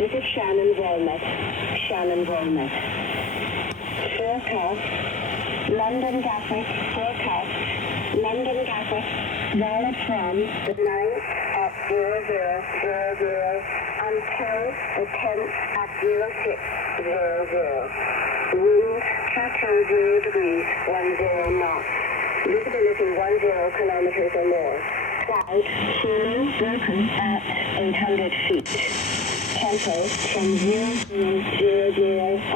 This is Shannon Walnut. Shannon Walnut. Forecast. London Gatwick. Forecast. London Gatwick. Valid from the 9th at 0000 until the 10th at 0600. Wind 220 degrees, 10 knots. Visibility 10 kilometers or more. Cloud, ceiling broken at 800 feet. Tempo from 0000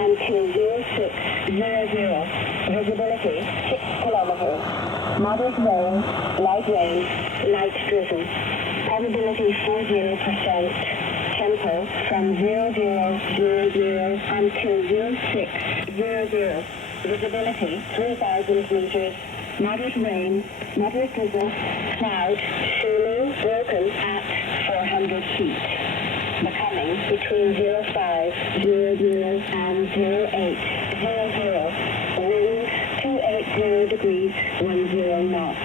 until 0600. Visibility 6 kilometers. Moderate rain, light drizzle. Probability 40%. Tempo from 0000 until 0600. Visibility 3,000 meters. Moderate rain, moderate drizzle. Cloud, ceiling broken at 400 feet. Becoming between 0500 and 0800. Wind 280 degrees, 10 knots.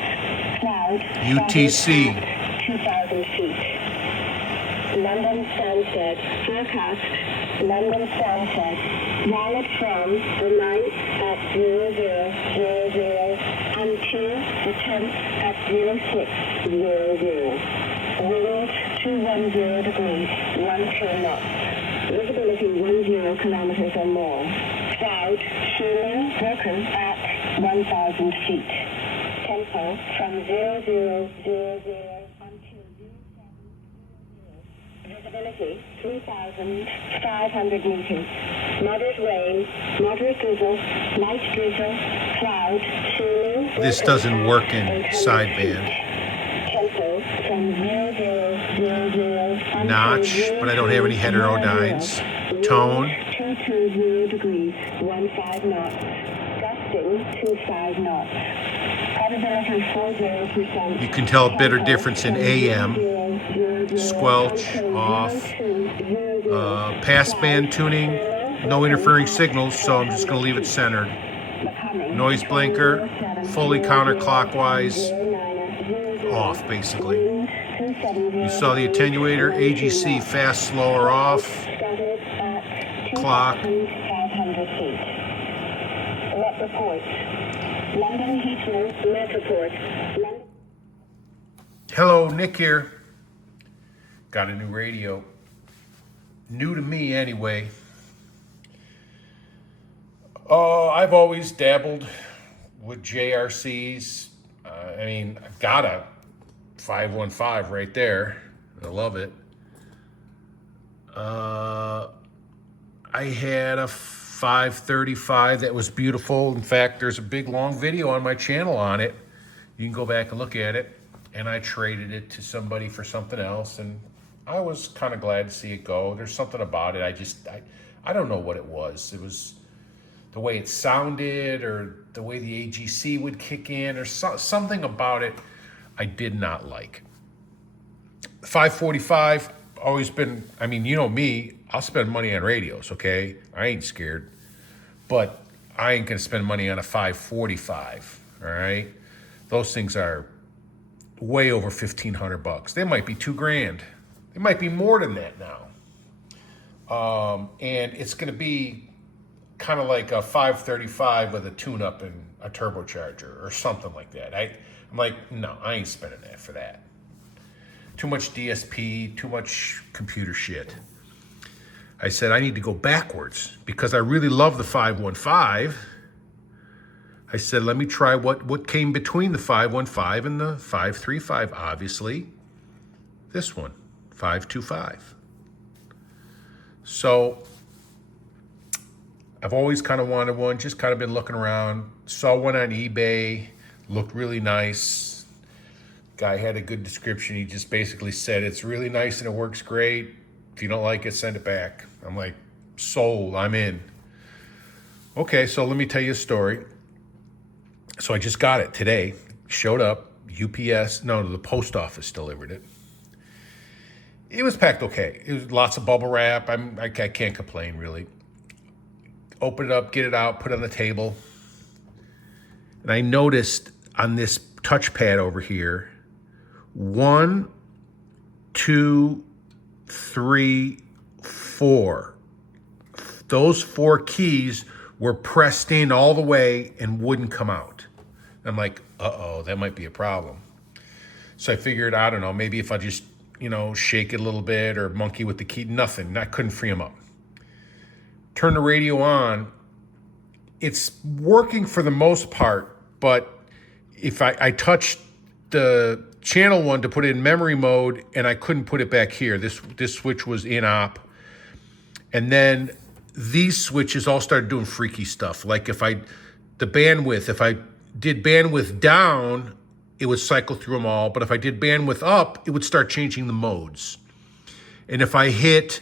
Cloud, UTC. 2,000 feet. London Stansted. Forecast. London Stansted. Valid from the 9th at 0000 until the 10th at 0600. Wind 210 degrees, 12 knots. Visibility 10 kilometers or more. Cloud, ceiling broken at 1,000 feet. Tempo from 0000 until 0700. Visibility 3,500 meters. Moderate rain, moderate drizzle, light drizzle, cloud, ceiling. This doesn't work in sideband. Tempo from 0000 Notch, but I don't have any heterodynes. Tone. 220 degrees, 15 knots. Gusting 25 knots. Probability 40%. You can tell a bit of difference in AM. Squelch, off. Passband tuning, no interfering signals, so I'm just going to leave it centered. Noise blinker, fully counterclockwise, off basically. You saw the attenuator, AGC, fast, slow, or off. Clock. Let report. London Heathrow, let report. Hello, Nick here. Got a new radio. New to me anyway. I've always dabbled with JRCs. I've got a 515 right there. I love it. I had a 535 that was beautiful. In fact, there's a big long video on my channel on it. You can go back and look at it. And I traded it to somebody for something else, and I was kind of glad to see it go. There's something about it. I don't know what it was. It was the way it sounded, or the way the AGC would kick in, or something about it I did not like. 545, always been, you know me, I'll spend money on radios, okay? I ain't scared. But I ain't gonna spend money on a 545, all right? Those things are way over $1,500. They might be $2,000. They might be more than that now. And it's going to be kind of like a 535 with a tune-up and a turbocharger or something like that. I'm like, no, I ain't spending that for that. Too much DSP, too much computer shit. I said I need to go backwards because I really love the 515. I said, let me try what came between the 515 and the 535. Obviously, this one, 525. So I've always kind of wanted one, just kind of been looking around. Saw one on eBay, looked really nice. Guy had a good description. He just basically said, it's really nice and it works great. If you don't like it, send it back. I'm like, sold, I'm in. Okay, so let me tell you a story. So I just got it today. Showed up, UPS, no, the post office delivered it. It was packed okay. It was lots of bubble wrap. I can't complain, really. Open it up, get it out, put it on the table. And I noticed on this touchpad over here, 1, 2, 3, those four keys were pressed in all the way and wouldn't come out. I'm like, uh-oh, that might be a problem. So I figured, I don't know, maybe if I just, shake it a little bit or monkey with the key, nothing. I couldn't free them up. Turn the radio on. It's working for the most part, but if I touched the channel one to put it in memory mode and I couldn't put it back here. This switch was in op. And then these switches all started doing freaky stuff. Like if I did bandwidth down, it would cycle through them all. But if I did bandwidth up, it would start changing the modes. And if I hit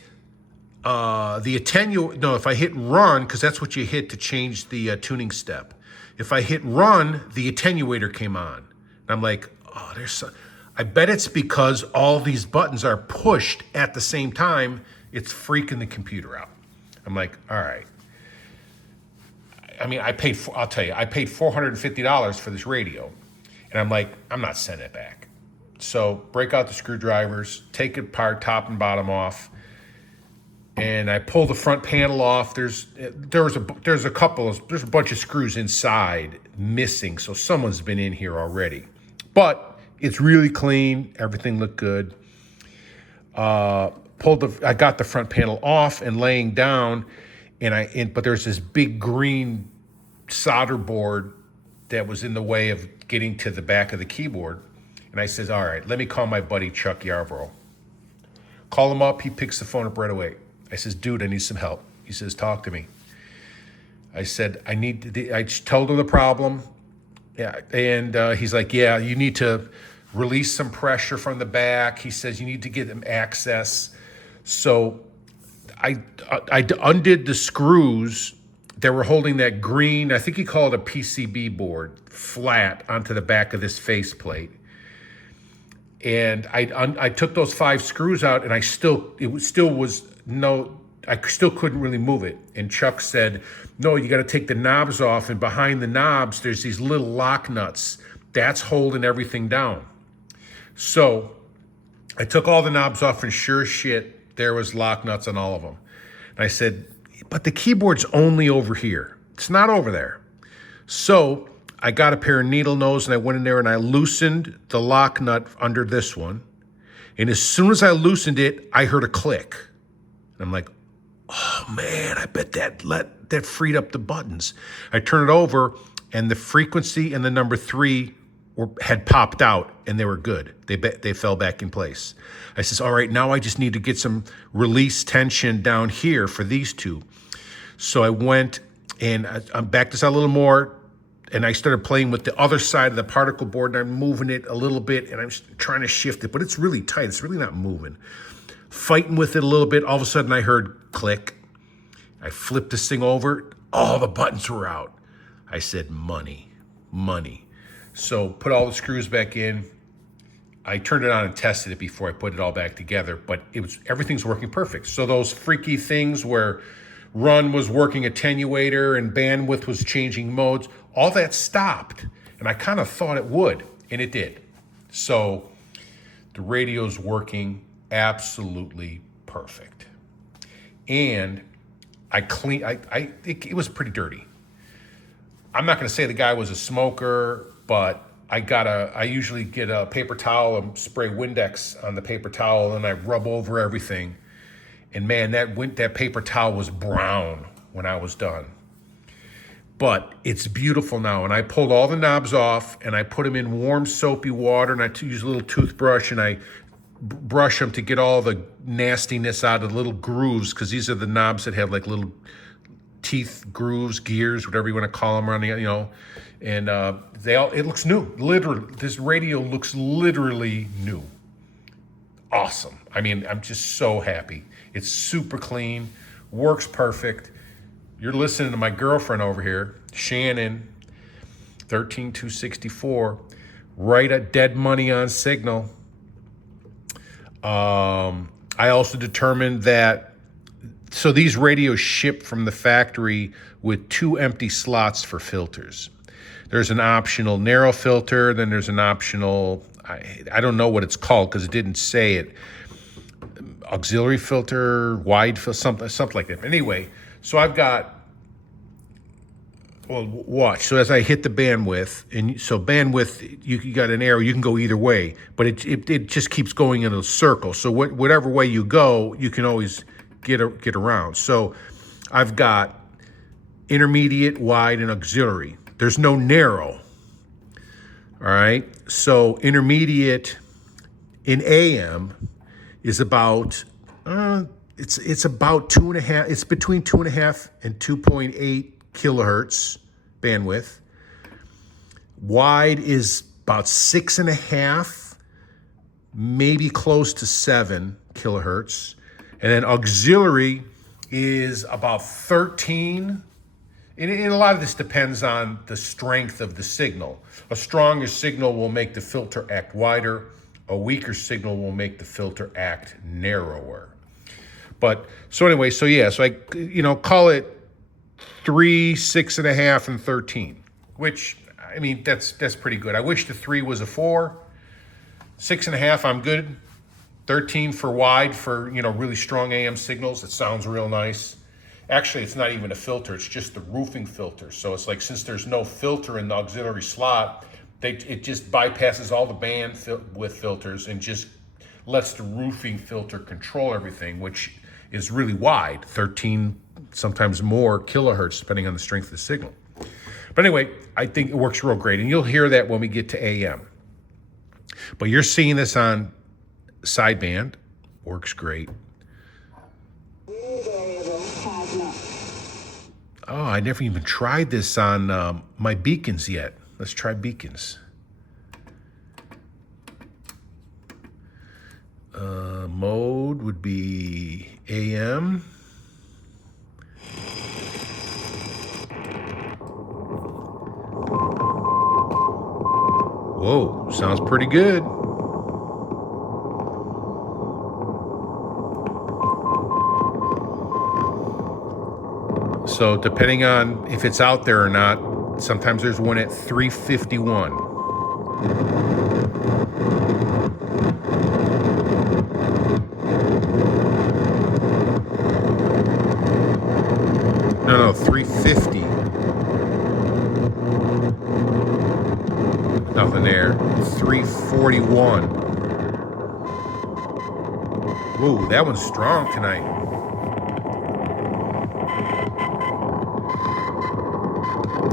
if I hit run, because that's what you hit to change the tuning step. If I hit run, the attenuator came on. And I'm like, I bet it's because all these buttons are pushed at the same time. It's freaking the computer out. I'm like, all right. I mean, I'll tell you, I paid $450 for this radio. And I'm like, I'm not sending it back. So break out the screwdrivers, take it apart, top and bottom off. And I pull the front panel off. There's a bunch of screws inside missing. So someone's been in here already. But it's really clean. Everything looked good. I got the front panel off and laying down, but there's this big green solder board that was in the way of getting to the back of the keyboard. And I says, all right, let me call my buddy Chuck Yarborough. Call him up. He picks the phone up right away. I says, dude, I need some help. He says, talk to me. I said, I told him the problem. Yeah, and he's like, yeah, you need to release some pressure from the back. He says, you need to get them access. So I undid the screws that were holding that green, I think he called it a PCB board, flat onto the back of this faceplate. And I took those 5 screws out, and I still couldn't really move it. And Chuck said, no, you got to take the knobs off, and behind the knobs, there's these little lock nuts. That's holding everything down. So I took all the knobs off, and sure as shit, there was lock nuts on all of them. And I said, but the keyboard's only over here. It's not over there. So I got a pair of needle nose, and I went in there and I loosened the lock nut under this one. And as soon as I loosened it, I heard a click. And I'm like, oh man, I bet that freed up the buttons. I turn it over, and the frequency and the number 3 had popped out, and they were good. They fell back in place. I says, all right, now I just need to get some release tension down here for these 2. So I went and I backed this out a little more, and I started playing with the other side of the particle board, and I'm moving it a little bit, and I'm trying to shift it, but it's really tight. It's really not moving. Fighting with it a little bit. All of a sudden I heard click. I flipped this thing over. All the buttons were out. I said, money. So put all the screws back in. I turned it on and tested it before I put it all back together, but everything's working perfect. So those freaky things where run was working attenuator and bandwidth was changing modes, all that stopped. And I kind of thought it would, and it did. So the radio's working absolutely perfect. And it was pretty dirty. I'm not going to say the guy was a smoker, but I usually get a paper towel and spray Windex on the paper towel, and I rub over everything. And man, that paper towel was brown when I was done. But it's beautiful now. And I pulled all the knobs off, and I put them in warm soapy water, and I use a little toothbrush, and I brush them to get all the nastiness out of the little grooves, because these are the knobs that have like little teeth, grooves, gears, whatever you want to call them around the, and it looks new. Literally, this radio looks literally new. Awesome. I mean, I'm just so happy. It's super clean, works perfect. You're listening to my girlfriend over here, Shannon, 13264, right at dead money on signal. I also determined that, so these radios ship from the factory with 2 empty slots for filters. There's an optional narrow filter, then there's an optional, I don't know what it's called because it didn't say it. auxiliary filter, wide filter, something like that. Anyway, so I've got, well, watch. So as I hit the bandwidth, and so bandwidth, you got an arrow, you can go either way, but it just keeps going in a circle. So whatever way you go, you can always get around. So I've got intermediate, wide, and auxiliary. There's no narrow. All right. So intermediate in AM is about it's about 2.5. It's between 2.5 and 2.8 kilohertz bandwidth. Wide is about 6.5, maybe close to 7 kilohertz. And then auxiliary is about 13. And a lot of this depends on the strength of the signal. A stronger signal will make the filter act wider. A weaker signal will make the filter act narrower. But so anyway, so yeah, so I call it 3, 6.5, and 13, which, I mean, that's pretty good. I wish the 3 was a 4. 6.5, I'm good. 13 for wide for, really strong AM signals. It sounds real nice. Actually, it's not even a filter. It's just the roofing filter. So it's like, since there's no filter in the auxiliary slot, it just bypasses all the bandwidth filters and just lets the roofing filter control everything, which is really wide, 13, sometimes more kilohertz, depending on the strength of the signal. But anyway, I think it works real great. And you'll hear that when we get to AM. But you're seeing this on sideband. Works great. Oh, I never even tried this on my beacons yet. Let's try beacons. Mode would be AM. Whoa, sounds pretty good. So depending on if it's out there or not, sometimes there's one at 351. No, 350. Nothing there. 341. Whoa, that one's strong tonight.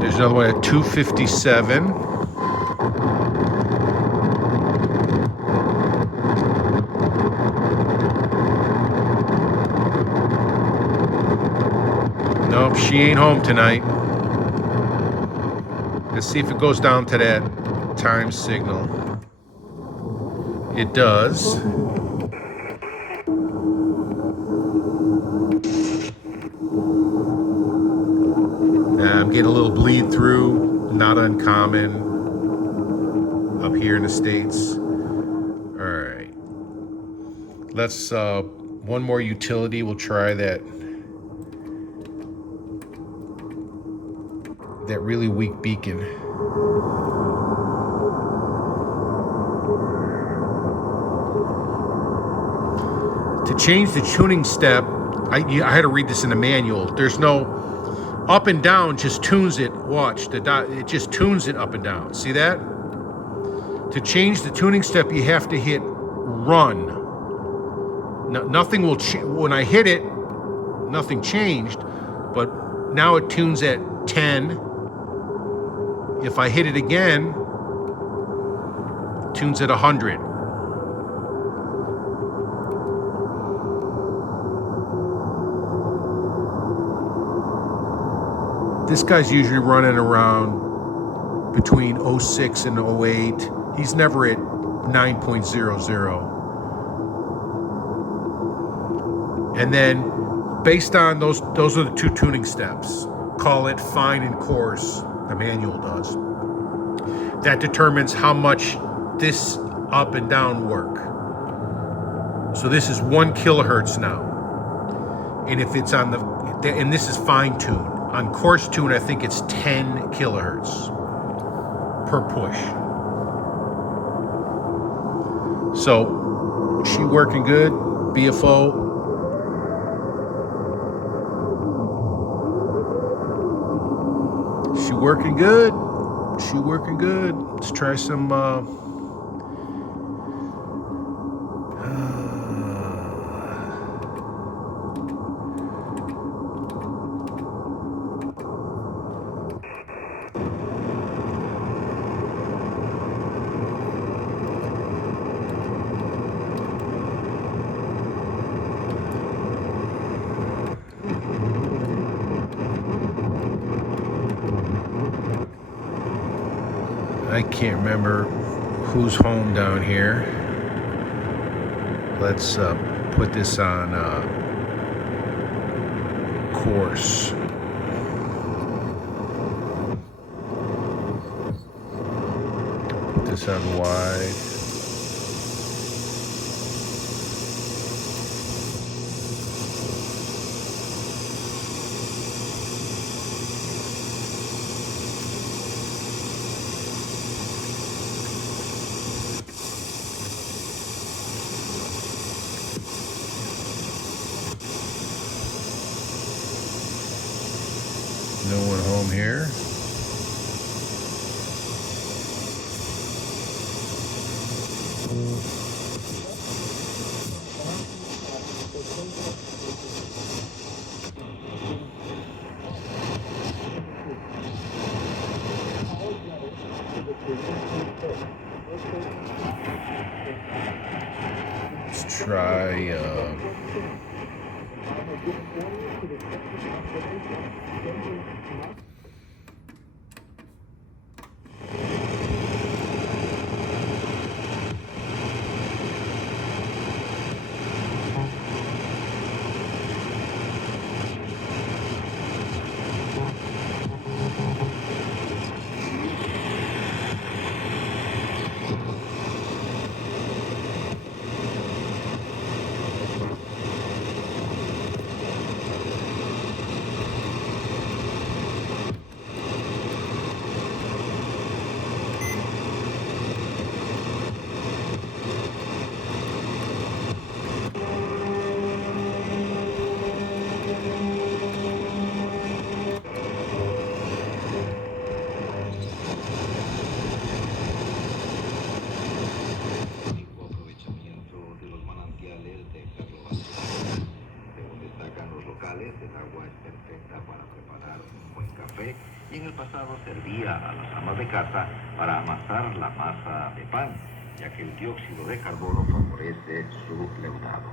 There's another one at 257. Nope, she ain't home tonight. Let's see if it goes down to that time signal. It does. I'm getting a little bleed through, not uncommon up here in the States. All right. Let's, one more utility. We'll try that really weak beacon. To change the tuning step, I had to read this in the manual. There's no up and down, just tunes it. Watch, it just tunes it up and down. See that? To change the tuning step, you have to hit run. Nothing will change. When I hit it, nothing changed, but now it tunes at 10. If I hit it again, it tunes at 100. This guy's usually running around between 06 and 08. He's never at 9.00. And then based on those are the two tuning steps. Call it fine and coarse, the manual does. That determines how much this up and down work. So this is 1 kilohertz now. And if it's on and this is fine tune. On coarse tune, I think it's 10 kilohertz per push. So she working good. BFO. She working good. She working good. Let's try some I can't remember who's home down here. Let's put this on course. Put this on wide. No one home here. Let's try y en el pasado servía a las amas de casa para amasar la masa de pan, ya que el dióxido de carbono favorece su leudado.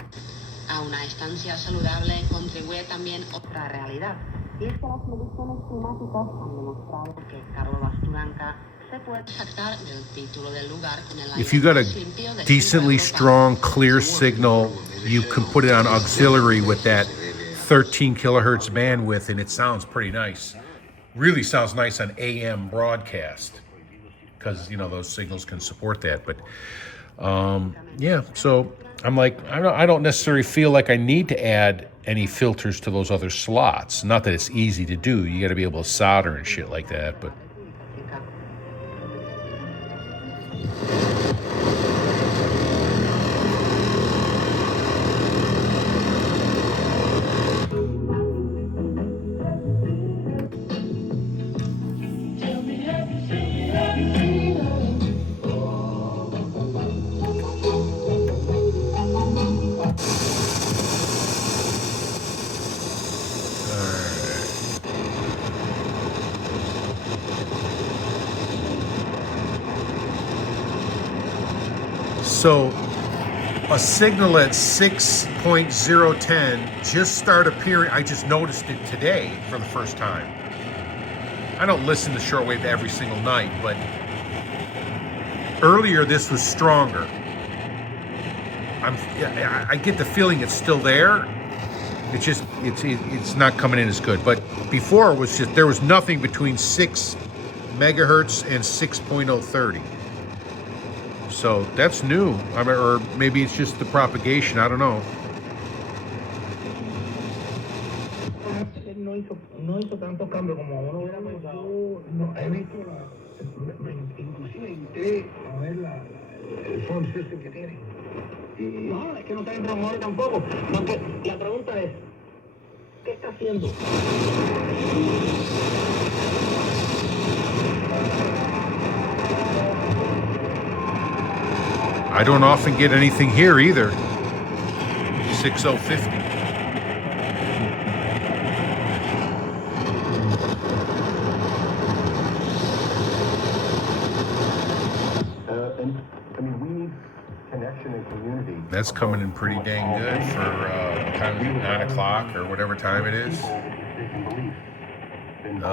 A una estancia saludable contribuye también otra realidad, y es que las mediciones climáticas han demostrado que Carlo Basturanca se puede jactar del título del lugar con el aire if you got a más limpio de decently Europa. strong, clear signal, you can put it on auxiliary with that 13 kilohertz bandwidth, and it sounds pretty nice. Really sounds nice on AM broadcast because those signals can support that. But yeah, so I'm like, I don't necessarily feel like I need to add any filters to those other slots. Not that it's easy to do. You got to be able to solder and shit like that. But so a signal at 6.010 just started appearing. I just noticed it today for the first time. I don't listen to shortwave every single night, but earlier this was stronger. I get the feeling it's still there. It's just it's not coming in as good. But before it was just there was nothing between 6 megahertz and 6.030. So that's new. I mean, or maybe it's just the propagation. I don't know. No hizo tanto cambio como uno hubiera pensado. No, he visto inclusive entré a ver el sound system que tiene. No, es que no traen rumores tampoco. Porque la pregunta es, ¿qué está haciendo? I don't often get anything here either. 6050. And I mean, we need connection and community. That's coming in pretty dang good for kind of 9 o'clock or whatever time it is. And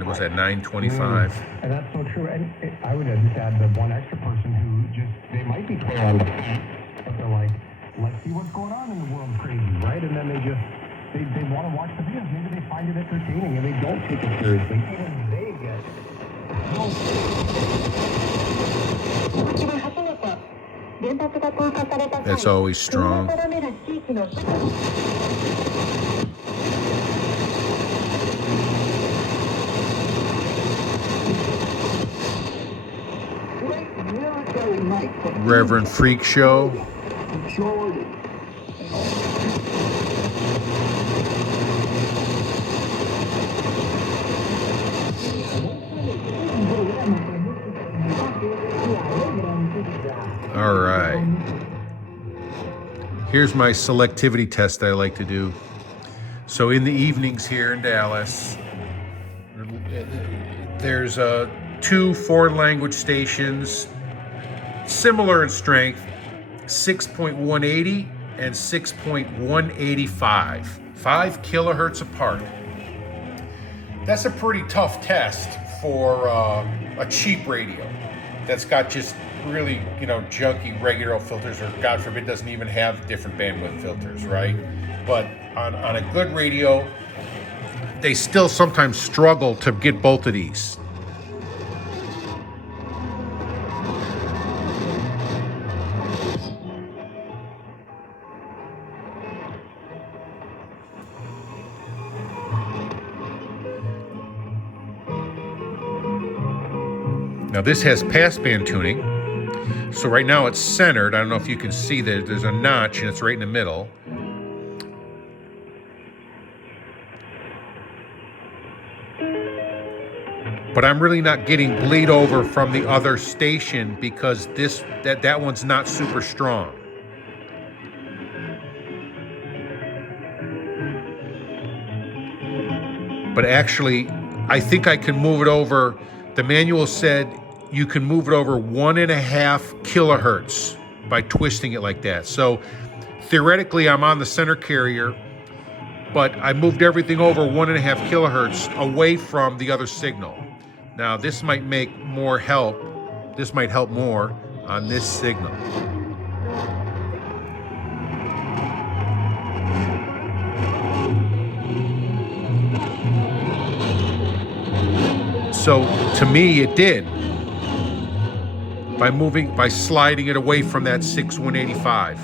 it was at 9:25. And that's so true. And I would just add the one extra person who they might be clear on the fence, but they're like, let's see what's going on in the world crazy, right? And then they want to watch the videos. Maybe they find it entertaining and they don't take it seriously. Even they get That's always strong. Reverend Freak Show. All right. Here's my selectivity test that I like to do. So in the evenings here in Dallas, there's 2 foreign language stations, similar in strength, 6.180 and 6.185, 5 kilohertz apart. That's a pretty tough test for a cheap radio that's got just really, junky regular filters, or God forbid doesn't even have different bandwidth filters, right? But on a good radio, they still sometimes struggle to get both of these. Now this has passband tuning. So right now it's centered. I don't know if you can see that there's a notch and it's right in the middle. But I'm really not getting bleed over from the other station because that one's not super strong. But actually, I think I can move it over. The manual said you can move it over 1.5 kilohertz by twisting it like that. So theoretically, I'm on the center carrier, but I moved everything over 1.5 kilohertz away from the other signal. Now, this might make more help. This might help more on this signal. So to me, it did. By sliding it away from that 6.185.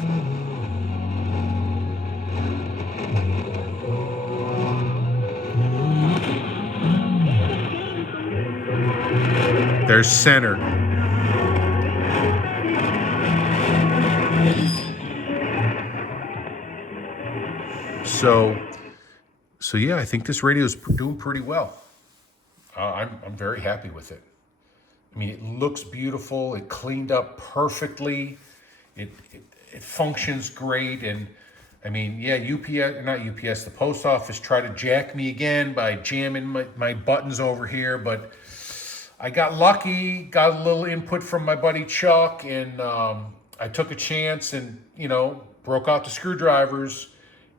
There's center. So yeah, I think this radio is doing pretty well. I'm very happy with it. I mean, it looks beautiful. It cleaned up perfectly. It functions great. And I mean, yeah, the post office tried to jack me again by jamming my buttons over here, but I got lucky, got a little input from my buddy Chuck, and I took a chance and, broke out the screwdrivers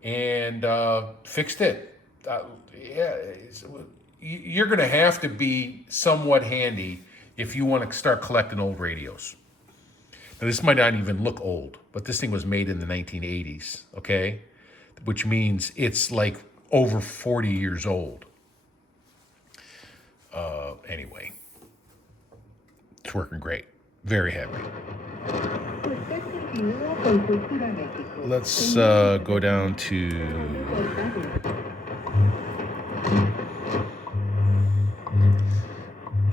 and fixed it. You're going to have to be somewhat handy if you want to start collecting old radios. Now, this might not even look old, but this thing was made in the 1980s, okay? Which means it's like over 40 years old. Anyway, it's working great. Very happy. Let's go down to...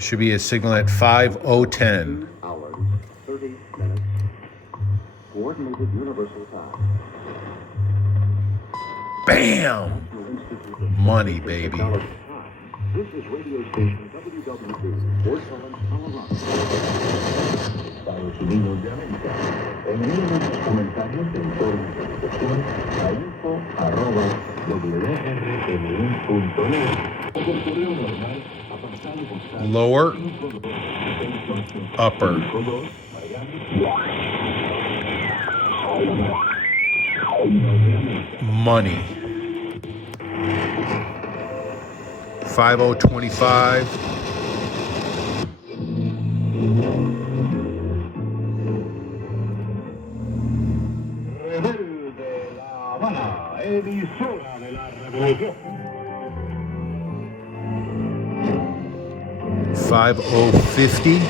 Should be a signal at 5010. Bam! Money, baby. This is radio station WWB, Fort Collins, Colorado. Para recibimos de América. Envíenos sus comentarios en forma de expresión a info@wrn.net. O por correo normal a pasado postal. Lower, upper. Money. 5025. Rebelde La Habana, emisora de la revolución. 5050.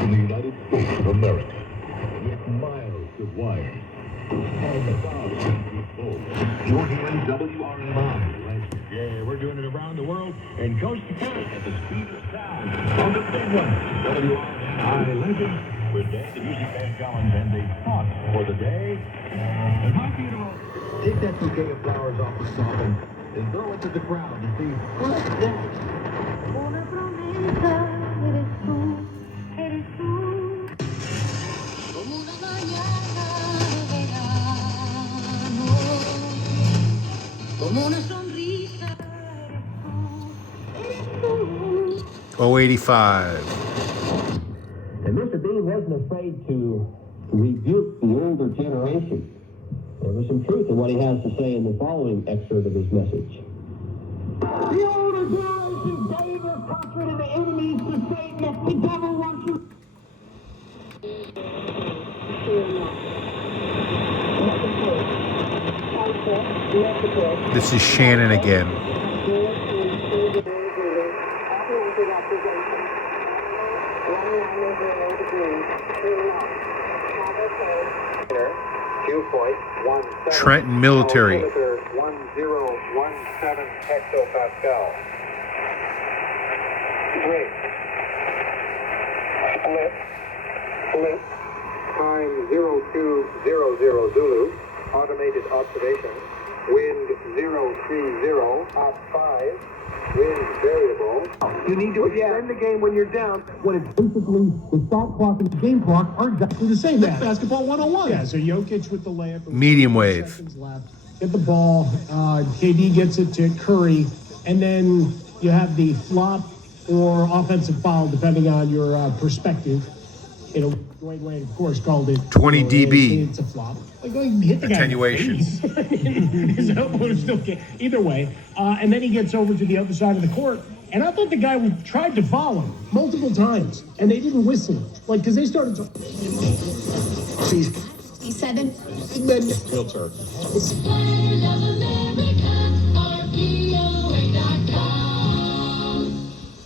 In the United States of America, with miles of wire, all the thousands of people. You're hearing WRNI. Yeah, we're doing it around the world and coast to coast at the speed of sound. On the big one, WRNI Legends with Dan the Music Band Collins, and they talk for the day. And my funeral. Take that bouquet of flowers off the coffin and throw it to the crowd and see what's next. Una promesa eres tú, como una mañana de verano, como una sonrisa eres tú. 085. And Mr. Dean wasn't afraid to rebuke the older generation. There was some truth in what he has to say in the following excerpt of his message. The older generation gave their country to the enemies to Satan. If the devil wants you. This is Shannon again. Trenton Military. 1017 hectopascal. 3. Split. Time 0200 Zulu. Automated observation. Wind 030. Op 5. Wind variable. You need to extend the game when you're down. When it's basically the shot clock and the game clock are exactly the same. That's basketball 101. Yeah, so Jokic with the layup. Medium wave. Seconds left. Get the ball. KD gets it to Curry. And then you have the flop or offensive foul, depending on your perspective. You know, Dwayne Wade, of course, called it 20 dB. It's a flop. Like, he hit the guy Attenuation. in the face. His elbow still get either way. And then he gets over to the other side of the court. And I thought the guy tried to foul him multiple times, and they didn't whistle. Like, because they started to. 7. Filter.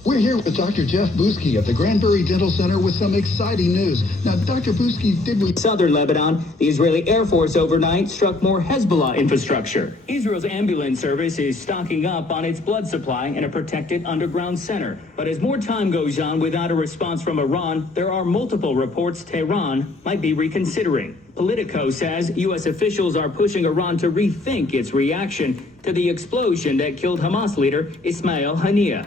We're here with Dr. Jeff Buski at the Granbury Dental Center with some exciting news. Now, Dr. Buski, did we... Southern Lebanon, the Israeli Air Force overnight struck more Hezbollah infrastructure. Israel's ambulance service is stocking up on its blood supply in a protected underground center. But as more time goes on without a response from Iran, there are multiple reports Tehran might be reconsidering. Politico says U.S. officials are pushing Iran to rethink its reaction to the explosion that killed Hamas leader Ismail Haniyeh.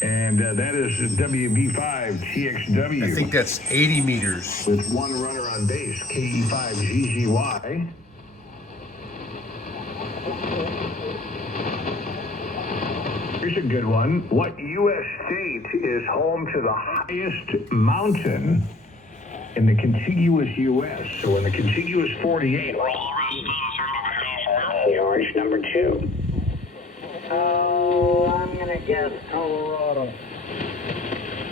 And that is WB5 TXW. I think that's 80 meters. With one runner on base, KE5GGY. Here's a good one. What U.S. state is home to the highest mountain in the contiguous U.S.? So in the contiguous 48. George, number 2. Oh, I'm going to guess Colorado.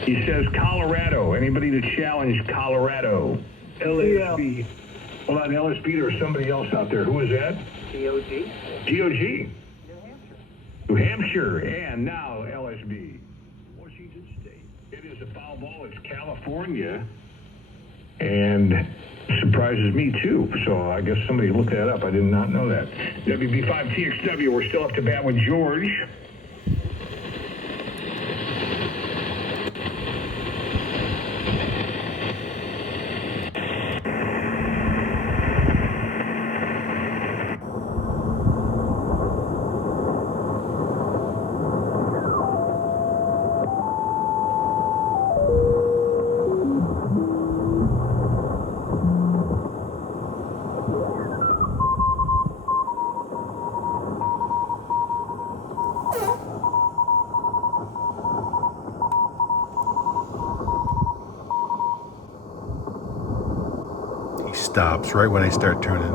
He says Colorado. Anybody to challenge Colorado? LSB. Hold on, LSB, there's somebody else out there. Who is that? GOG. GOG. New Hampshire. And now LSB. Washington State. It is a foul ball. It's California. And surprises me too. So I guess somebody looked that up. I did not know that. WB5TXW, we're still up to bat with George. stops right when I start turning.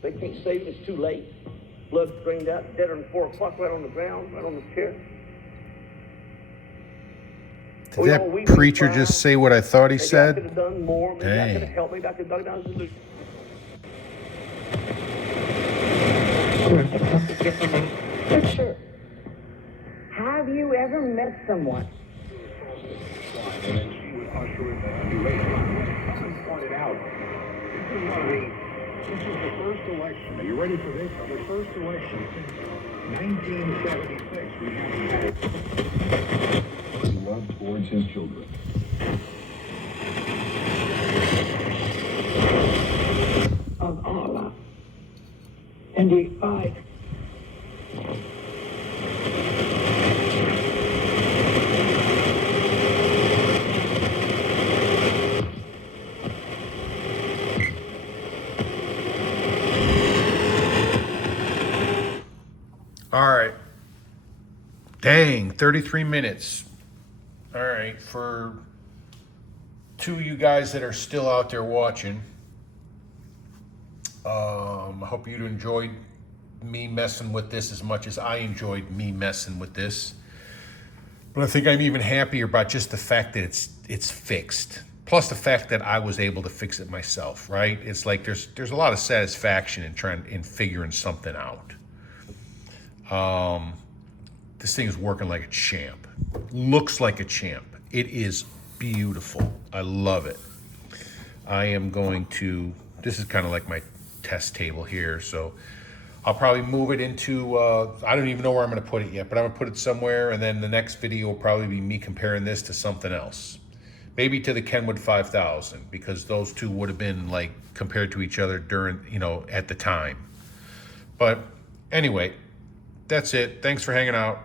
They can't save it, it's too late. Blood drained out, dead on 4 o'clock, right on the ground, right on the chair. Did that preacher just say what I thought he Maybe I said? could have done more, maybe I could have Dang. helped, maybe I could have dug down to the Sure. Have you ever met someone? Pointed out, this is the first election. Are you ready for this? The first election since 1976. We haven't had love towards his children. Of Allah. And he died. All right. Dang, 33 minutes. All right, for two of you guys that are still out there watching, I hope you enjoyed me messing with this as much as I enjoyed me messing with this. But I think I'm even happier about just the fact that it's fixed. Plus the fact that I was able to fix it myself, right? It's like there's a lot of satisfaction in figuring something out. This thing is working like a champ. Looks like a champ. It is beautiful. I love it. I am going to, this is kind of like my test table here, so I'll probably move it into, I don't even know where I'm going to put it yet, but I'm going to put it somewhere, and then the next video will probably be me comparing this to something else. Maybe to the Kenwood 5000, because those two would have been like compared to each other during, at the time. But anyway, that's it. Thanks for hanging out.